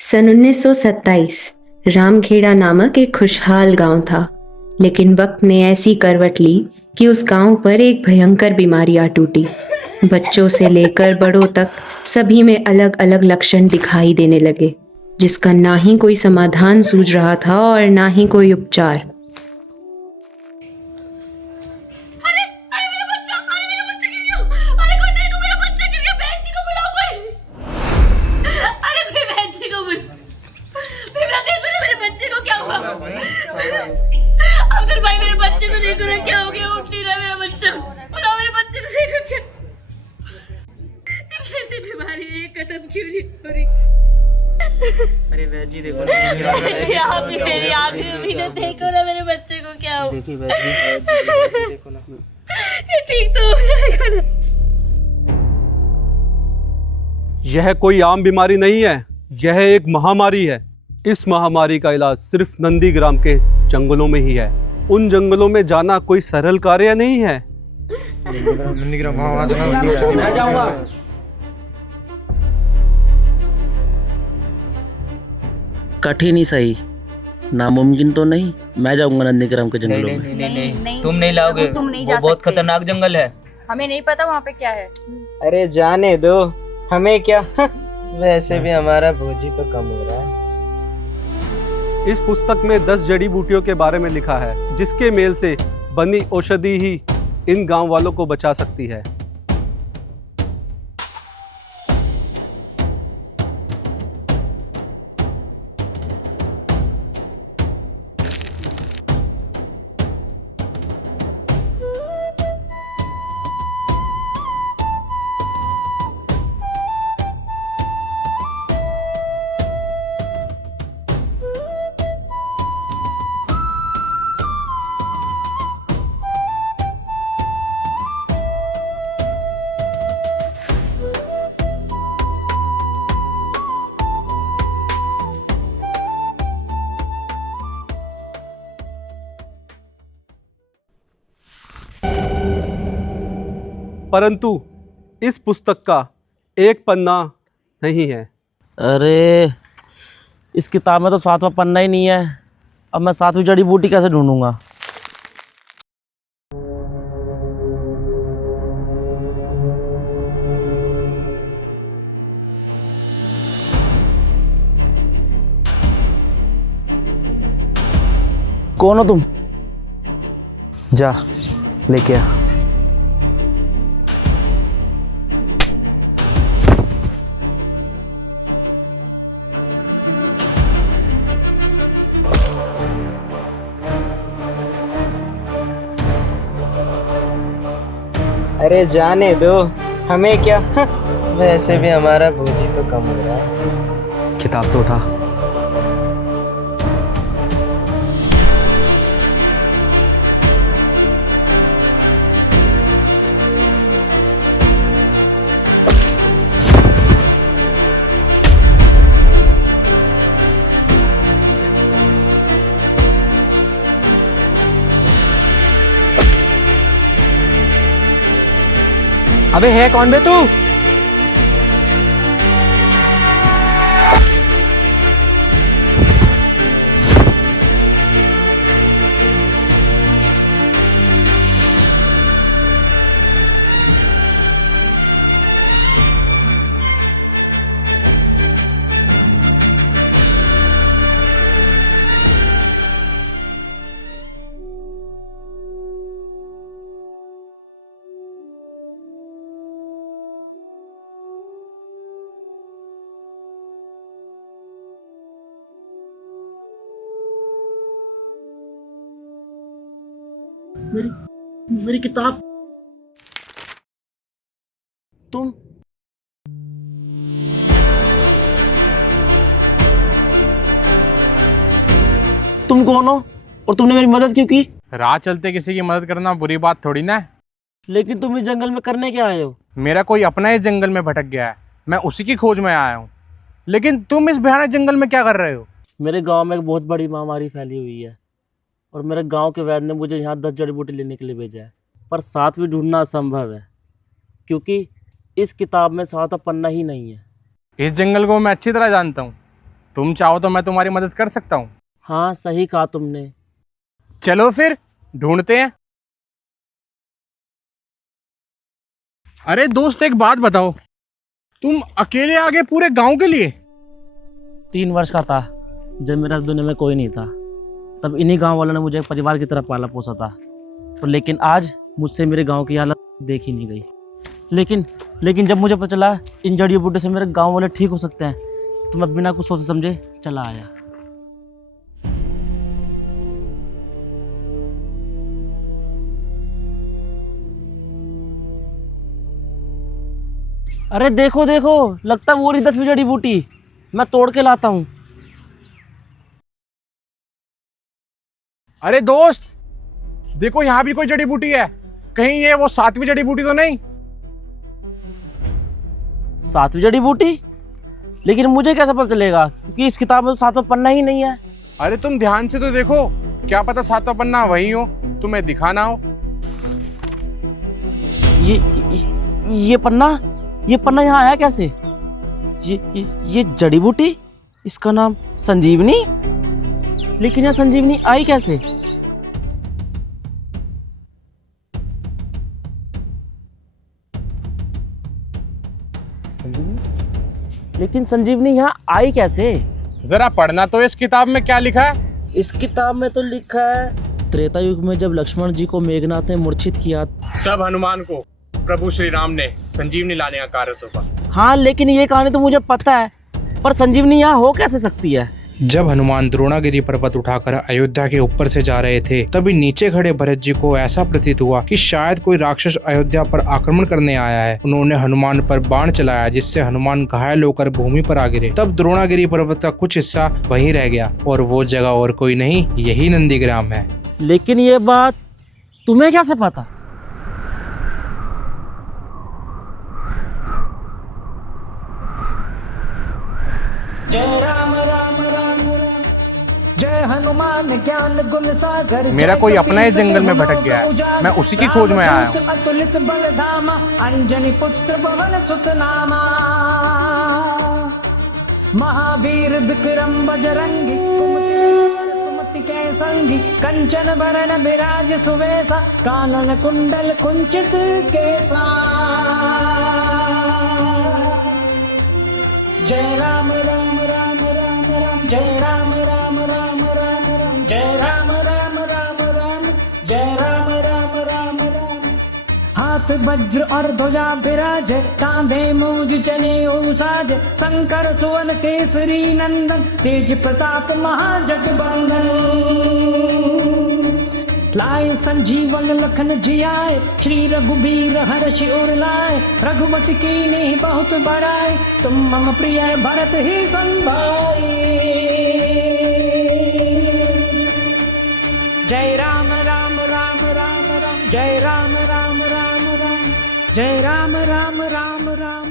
सन 1927 रामखेड़ा नामक एक खुशहाल गांव था, लेकिन वक्त ने ऐसी करवट ली कि उस गांव पर एक भयंकर बीमारी आ टूटी। बच्चों से लेकर बड़ों तक सभी में अलग अलग लक्षण दिखाई देने लगे, जिसका ना ही कोई समाधान सूझ रहा था और ना ही कोई उपचार। अब्दुल भाई मेरे बच्चे को देखो ना, क्या हो गया? उठ नहीं रहा मेरा बच्चा। बुलाओ मेरे बच्चे को, देखो क्या कैसी बीमारी है, खत्म क्यों नहीं हो रही? अरे वैद जी देखो ना, जी आप भी मेरी आखिरी उम्मीद है, देखो ना मेरे बच्चे को क्या हो। देखिए वैद जी देखो ना, ये ठीक तो हो जाएगा ना? यह कोई आम बीमारी नहीं है, यह एक महामारी है। इस महामारी का इलाज सिर्फ नंदीग्राम के जंगलों में ही है। उन जंगलों में जाना कोई सरल कार्य नहीं है। मैं जाऊंगा। कठिन ही सही, नामुमकिन तो नहीं। मैं जाऊंगा नंदीग्राम के जंगलों में। नहीं, तुम नहीं लाओगे, तुम नहीं वो जा बहुत सकते। खतरनाक जंगल है। हमें नहीं पता वहाँ पे क्या है। अरे जाने दो, हमें क्या वैसे भी हमारा भोजी तो कम हो रहा है। इस पुस्तक में 10 जड़ी बूटियों के बारे में लिखा है, जिसके मेल से बनी औषधि ही इन गांव वालों को बचा सकती है। परंतु इस पुस्तक का एक पन्ना नहीं है। अरे इस किताब में तो 7वां पन्ना ही नहीं है। अब मैं 7वीं जड़ी बूटी कैसे ढूंढूंगा? कौन हो तुम? जा लेके आ। अरे जाने दो, हमें क्या वैसे भी हमारा भोजी तो कम हो रहा है। किताब तो उठा। अबे है कौन बे तू? मेरी किताब। तुम कौन हो और तुमने मेरी मदद क्यों की? राह चलते किसी की मदद करना बुरी बात थोड़ी ना है। लेकिन तुम इस जंगल में करने क्या आए हो? मेरा कोई अपना इस जंगल में भटक गया है, मैं उसी की खोज में आया हूँ। लेकिन तुम इस भयानक जंगल में क्या कर रहे हो? मेरे गांव में एक बहुत बड़ी महामारी फैली हुई है और मेरे गांव के वैद्य ने मुझे यहाँ 10 जड़ी बूटी लेने के लिए भेजा है, पर 7वीं ढूंढना असंभव है क्योंकि इस किताब में 7वां पन्ना ही नहीं है। इस जंगल को मैं अच्छी तरह जानता हूँ, तुम चाहो तो मैं तुम्हारी मदद कर सकता हूँ। हाँ सही कहा तुमने। चलो फिर ढूंढते हैं। अरे दोस्त, एक बात बताओ, तुम अकेले आ गए पूरे गांव के लिए? 3 वर्ष का था जब मेरा दुनिया में कोई नहीं था। तब इन्हीं गांव वालों ने मुझे एक परिवार की तरह पाला पोसा था। तो लेकिन आज मुझसे मेरे गांव की हालत देखी नहीं गई। लेकिन जब मुझे पता चला इन जड़ी बूटी से मेरे गांव वाले ठीक हो सकते हैं, तो मैं बिना कुछ सोचे समझे चला आया। अरे देखो देखो, लगता है वो रही 10वीं जड़ी बूटी। मैं तोड़ के लाता हूँ। अरे दोस्त, देखो यहाँ भी कोई जड़ी बूटी है। कहीं ये वो 7वीं जड़ी बूटी तो नहीं? 7वीं जड़ी बूटी? लेकिन मुझे कैसे पता चलेगा, क्योंकि इस किताब में तो 7वां पन्ना ही नहीं है। अरे तुम ध्यान से तो देखो, क्या पता 7वां पन्ना वही हो, तुम्हें दिखाना हो। ये पन्ना यहाँ आया कैसे? ये जड़ी बूटी, इसका नाम संजीवनी। लेकिन यहाँ संजीवनी आई कैसे? संजीवनी? लेकिन संजीवनी यहाँ आई कैसे? जरा पढ़ना तो इस किताब में क्या लिखा है। इस किताब में तो लिखा है, त्रेता युग में जब लक्ष्मण जी को मेघनाथ ने मूर्छित किया, तब हनुमान को प्रभु श्री राम ने संजीवनी लाने का कार्य सौंपा। हाँ लेकिन ये कहानी तो मुझे पता है, पर संजीवनी यहाँ हो कैसे सकती है? जब हनुमान द्रोणागिरी पर्वत उठाकर अयोध्या के ऊपर से जा रहे थे, तभी नीचे खड़े भरत जी को ऐसा प्रतीत हुआ कि शायद कोई राक्षस अयोध्या पर आक्रमण करने आया है। उन्होंने हनुमान पर बाण चलाया, जिससे हनुमान घायल होकर भूमि पर आ गिरे। तब द्रोणागिरी पर्वत का कुछ हिस्सा वहीं रह गया, और वो जगह और कोई नहीं, यही नंदीग्राम है। लेकिन ये बात तुम्हें कैसे पता? जय राम राम राम राम, जय हनुमान ज्ञान गुण सागर। मेरा कोई अपना ही जंगल में भटक गया है, मैं उसी की खोज में आया हूँ। अतुलित बल धामा, अंजनी पुत्र पवन सुत नामा। महावीर विक्रम बजरंगी, सुमति के संगी। कंचन बरन विराज सुवेसा, कानन कुंडल कुंचित केसा। जय राम राम राम राम राम, जय राम राम राम राम राम, जय राम राम राम राम, जय राम राम राम राम। हाथ वज्र और ध्वजा विराजे, कांधे मूज चले साज। शंकर सुवन केसरी नंदन, तेज प्रताप महाजगबंदन। लाए संजीवन लखन जियाए, श्री रघुबीर हर्षि उर लाए। रघुपति कीन्ही बहुत बड़ाई, तुम मम प्रिय भरत ही संभाई। जय राम राम राम राम राम, जय राम राम राम राम, जय राम राम राम राम।